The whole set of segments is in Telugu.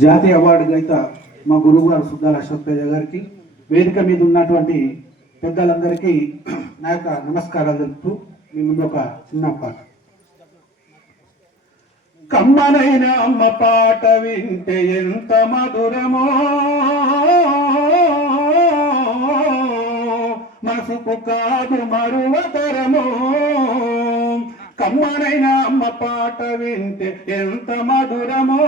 జాతీయ అవార్డు గ్రహీత మా గురువు గారు సుద్దాల అశోక్ తేజ గారికి, వేదిక మీద ఉన్నటువంటి పెద్దలందరికీ నా యొక్క నమస్కారాలు తెలుపుతూ మీ ముందు ఒక చిన్న పాట. కమ్మనైన అమ్మ పాట వింటే ఎంత మధురమో, మనసుకు కాదు మరువతరమో. కమ్మనైన అమ్మ పాట వింటే ఎంత మధురమో,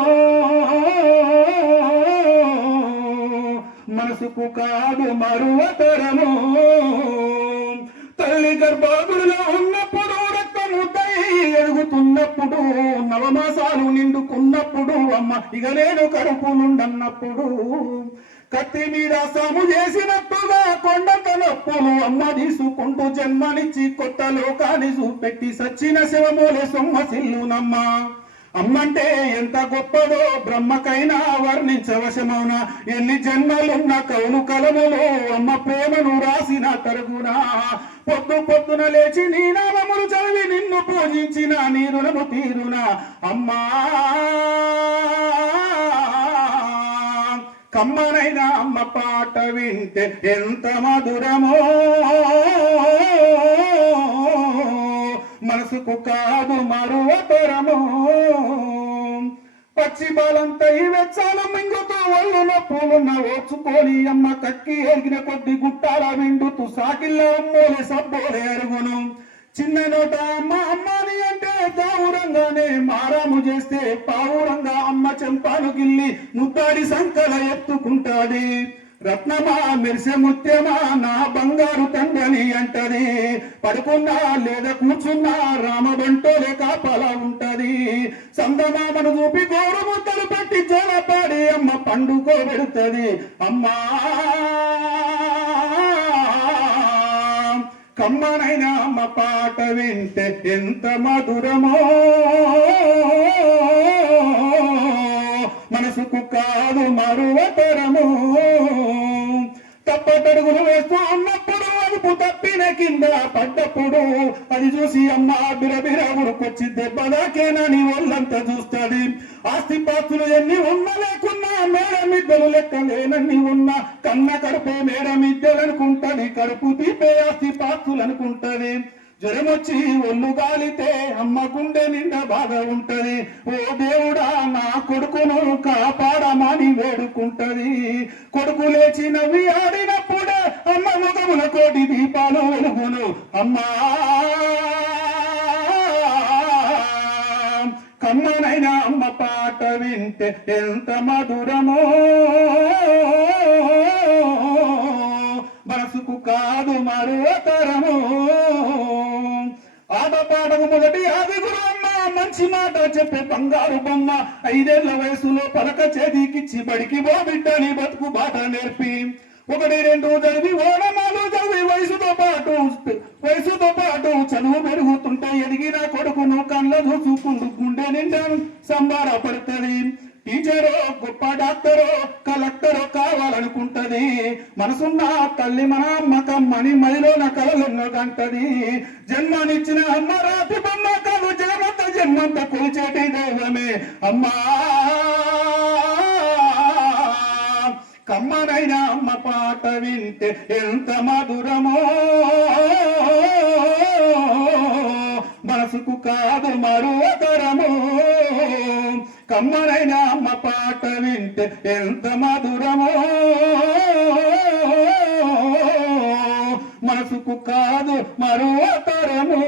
మనసుకు కాదు మరువతరమో. తల్లి గర్భాగుడిలో ఉన్నప్పుడు, రక్తము ఎదుగుతున్నప్పుడు, నవమాసాలు నిండుకున్నప్పుడు, అమ్మ ఇక నేను కడుపులుండన్నప్పుడు, కత్తి మీద సాము చేసినట్టుగా కొండంత నొప్పులు అమ్మ తీసుకుంటూ జన్మనిచ్చి కొత్త లోకాన్ని చూపెట్టి సచ్చిన శివమూలే సొమ్మసిల్లునమ్మ. అమ్మంటే ఎంత గొప్పదో బ్రహ్మకైనా వర్ణించవశమౌనా. ఎన్ని జన్మలున్న కౌలు కలములు అమ్మ ప్రేమను రాసిన తరుగునా. పొద్దు పొద్దున లేచి నీ నామములు చదివి నిన్ను పూజించిన నీ రుణము తీరునా. అమ్మా కమ్మనైన అమ్మ పాట వింటే ఎంత మధురమో, మనసుకు కాదు మరువతరమో. పచ్చి బాలంతా ఈ వెచ్చాల మింగుతూ ఒళ్ళు నొప్పులున్న ఓచుకొని అమ్మ కక్కి ఎరిగిన కొద్ది గుట్టాల విండుతూ సాకిల్ల అమ్మోలే సబ్బోలే అరుగును. చిన్న నోట అమ్మ అమ్మని అంటే దావురంగానే మారాము చేస్తే పావురంగా అమ్మ చెంపాను గిల్లి ముద్దాడి సంకల ఎత్తుకుంటాది. రత్నమా మెరిసే ముత్యమా నా బంగారు తండ్రని అంటది. పడుకున్నా లేదా కూర్చున్నా రామబంటోలే కాపలా ఉంటది. సందమామను చూపి గోరు ముద్దలు పట్టి జలపాడి అమ్మ పండుకోబెడుతుంది. అమ్మా కమ్మనైన అమ్మ పాట వింటే ఎంత మధురమో, మనసుకు కాదు మరువతరము. తప్పటడుగులు వేస్తూ ఉన్నప్పుడు, అదుపు తప్పిన కింద పడ్డప్పుడు, అది చూసి అమ్మ బిరబిర ఉరుకొచ్చి దెబ్బదాకేనని ఒళ్ళంతా చూస్తుంది. ఆస్తి పాస్తులు ఎన్ని ఉన్నా లేకున్నా, మేడమిద్దలు లెక్కలేనన్ని ఉన్నా, కన్న కడుపే మేడమిద్దలనుకుంటది, కడుపు తీపే ఆస్తి పాస్తులు అనుకుంటది. జ్వరం వచ్చి ఒళ్ళు గాలితే అమ్మ గుండె నిండా బాధ ఉంటది. ఓ దేవుడా నా కొడుకును కాపాడమని వేడుకుంటది. కొడుకు లేచి నవ్వి ఆడినప్పుడే అమ్మ ముఖమున కోటి దీపాలు వెలుగును. అమ్మా కమ్మనైన అమ్మ పాట వింటే ఎంత మధురమో, మనసుకు కాదు మరువతరము. ఆటపాటకు మొదటి ఆది గురు అమ్మ, మంచి మాట చెప్పే బంగారు బొమ్మ. 5 ఏళ్ల వయసులో పలక చేతికిచ్చి బడికి బో బిడ్డని బతుకు బాట నేర్పి, 1, 2 చదివి ఓనమాలు చదివి వయసుతో పాటు చదువు పెరుగుతుంటే ఎదిగిన కొడుకును కళ్ళ చూసుకుంటూ గుండె నిండా సంబారపడుతుంది. టీచరో గొప్ప డాక్టరో కలెక్టరో కావాలనుకుంటది. మనసున్న తల్లి మన అమ్మకమ్మని మదిలోన కలలున్న గంటది. జన్మనిచ్చిన అమ్మ రాతి బొమ్మ కాదు, జన్మంత కొలిచేటి దైవమే అమ్మా. కమ్మనైన అమ్మ పాట వింటే ఎంత మధురమో, మనసుకు కాదు మరువతరము. కమ్మనైన అమ్మ పాట వింటే ఎంత మధురమో, మనసుకు కాదు మరువతరము.